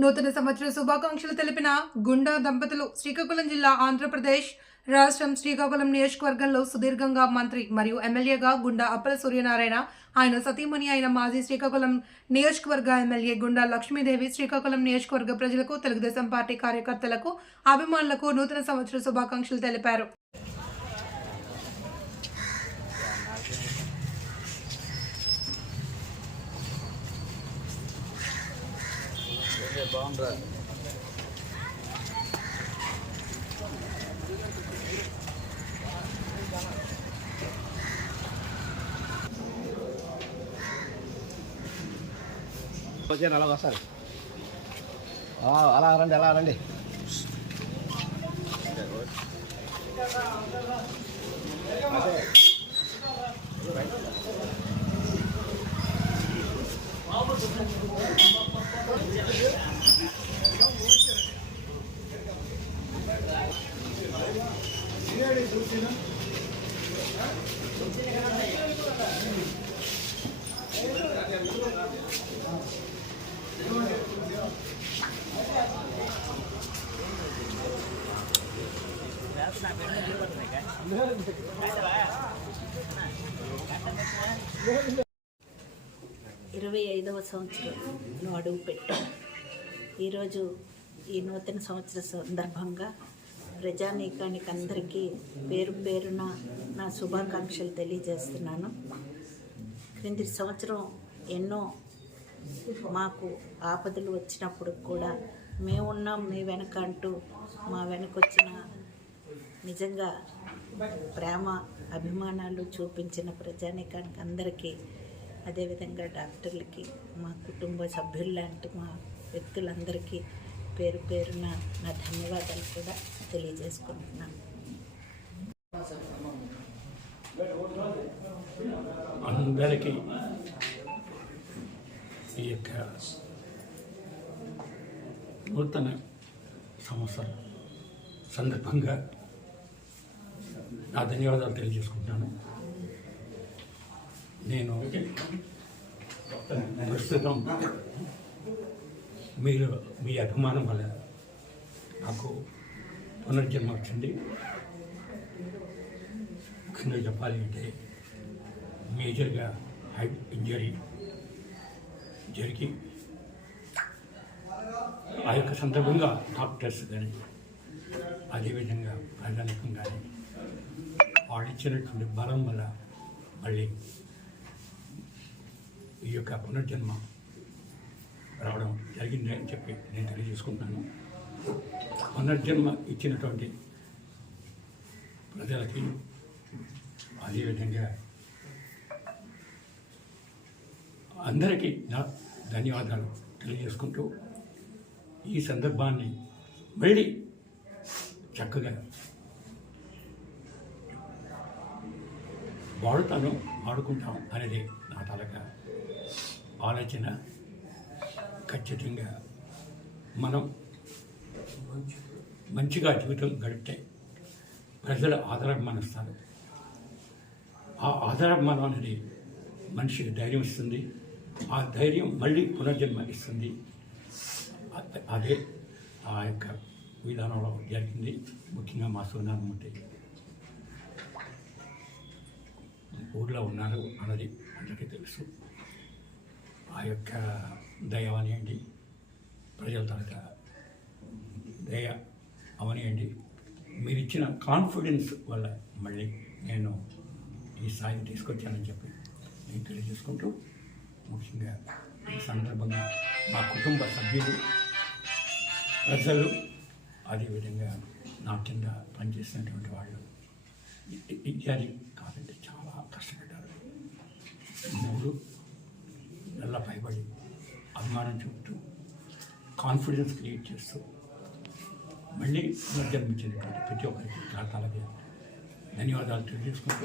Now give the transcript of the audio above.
నూతన సంవత్సర శుభాకాంక్షలు తెలిపిన గుండా దంపతులు శ్రీకాకుళం జిల్లా ఆంధ్రప్రదేశ్ రాష్ట్రం శ్రీకాకుళం నియోజకవర్గంలో సుదీర్ఘంగా మంత్రి మరియు ఎమ్మెల్యేగా గుండా అప్పల సూర్యనారాయణ, ఆయన సతీమణి అయిన మాజీ శ్రీకాకుళం నియోజకవర్గ ఎమ్మెల్యే గుండా లక్ష్మీదేవి శ్రీకాకుళం నియోజకవర్గ ప్రజలకు, తెలుగుదేశం పార్టీ కార్యకర్తలకు, అభిమానులకు నూతన సంవత్సర శుభాకాంక్షలు తెలిపారు. బాగుందా? అలా వస్తారు, అలా రండి, అలా రండి. ఇరవై 25వ సంవత్సరంలో అడుగుపెట్టాం. ఈరోజు ఈ నూతన సంవత్సర సందర్భంగా ప్రజానీకానికి అందరికీ పేరు పేరున నా శుభాకాంక్షలు తెలియజేస్తున్నాను. క్రింది సంవత్సరం ఎన్నో మాకు ఆపదలు వచ్చినప్పుడు కూడా మేమున్నాం మీ వెనక అంటూ మా వెనకొచ్చిన నిజంగా ప్రేమ అభిమానాలు చూపించిన ప్రజానీకానికి అందరికీ, అదేవిధంగా డాక్టర్లకి, మా కుటుంబ సభ్యుల్లాంటి మా వ్యక్తులందరికీ పేరు పేరున నా ధన్యవాదాలు కూడా తెలియజేసుకుంటున్నాను. అందరికీ ఈ యొక్క నూతన సంవత్సరం సందర్భంగా నా ధన్యవాదాలు తెలియజేసుకుంటున్నాను. నేను ప్రస్తుతం మీ అభిమానం వల్ల నాకు పునర్జన్మ వచ్చింది. ముఖ్యంగా చెప్పాలి అంటే మేజర్గా హెడ్ ఇంజరీ జరిగి ఆ యొక్క సందర్భంగా డాక్టర్స్ కానీ, అదేవిధంగా ప్రజానికం కానీ వాళ్ళు ఇచ్చినటువంటి బలం వల్ల మళ్ళీ ఈ యొక్క పునర్జన్మ రావడం జరిగింది అని చెప్పి నేను తెలియజేసుకుంటున్నాను. పునర్జన్మ ఇచ్చినటువంటి ప్రజలకి, అదేవిధంగా అందరికీ నా ధన్యవాదాలు తెలియజేసుకుంటూ ఈ సందర్భాన్ని మళ్ళీ చక్కగా వాడుకుంటాం అనేది నా తాలూకా ఆలోచన. ఖచ్చితంగా మనం మంచిగా జీవితం గడిపితే ప్రజలు ఆదరాభిమానిస్తారు. ఆ ఆదరాభిమానం అనేది మనిషికి ధైర్యం ఇస్తుంది. ఆ ధైర్యం మళ్ళీ పునర్జన్మ ఇస్తుంది. అదే ఆ యొక్క విధానంలో జరిగింది. ముఖ్యంగా మా సోనామూర్తి ఊళ్ళో ఉన్నారు అన్నది అందరికీ తెలుసు. ఆ యొక్క దయ అవనియండి, ప్రజల తాలూకా దయ అవనియండి, మీరు ఇచ్చిన కాన్ఫిడెన్స్ వల్ల మళ్ళీ నేను ఈ స్థాయికి తీసుకొచ్చానని చెప్పి నేను తెలియజేసుకుంటూ, ముఖ్యంగా ఈ సందర్భంగా మా కుటుంబ సభ్యులు, ప్రజలు, అదేవిధంగా నా కింద పనిచేసినటువంటి వాళ్ళు ఇత్యాది కాదండి, చాలా కష్టపడ్డారు. 3 నెలల పైబడి అభిమానం చూపుతూ, కాన్ఫిడెన్స్ క్రియేట్ చేస్తూ మళ్ళీ పునర్జన్మించినటువంటి ప్రతి ఒక్కరికి చాలా ధన్యవాదాలు తెలియజేసుకుంటూ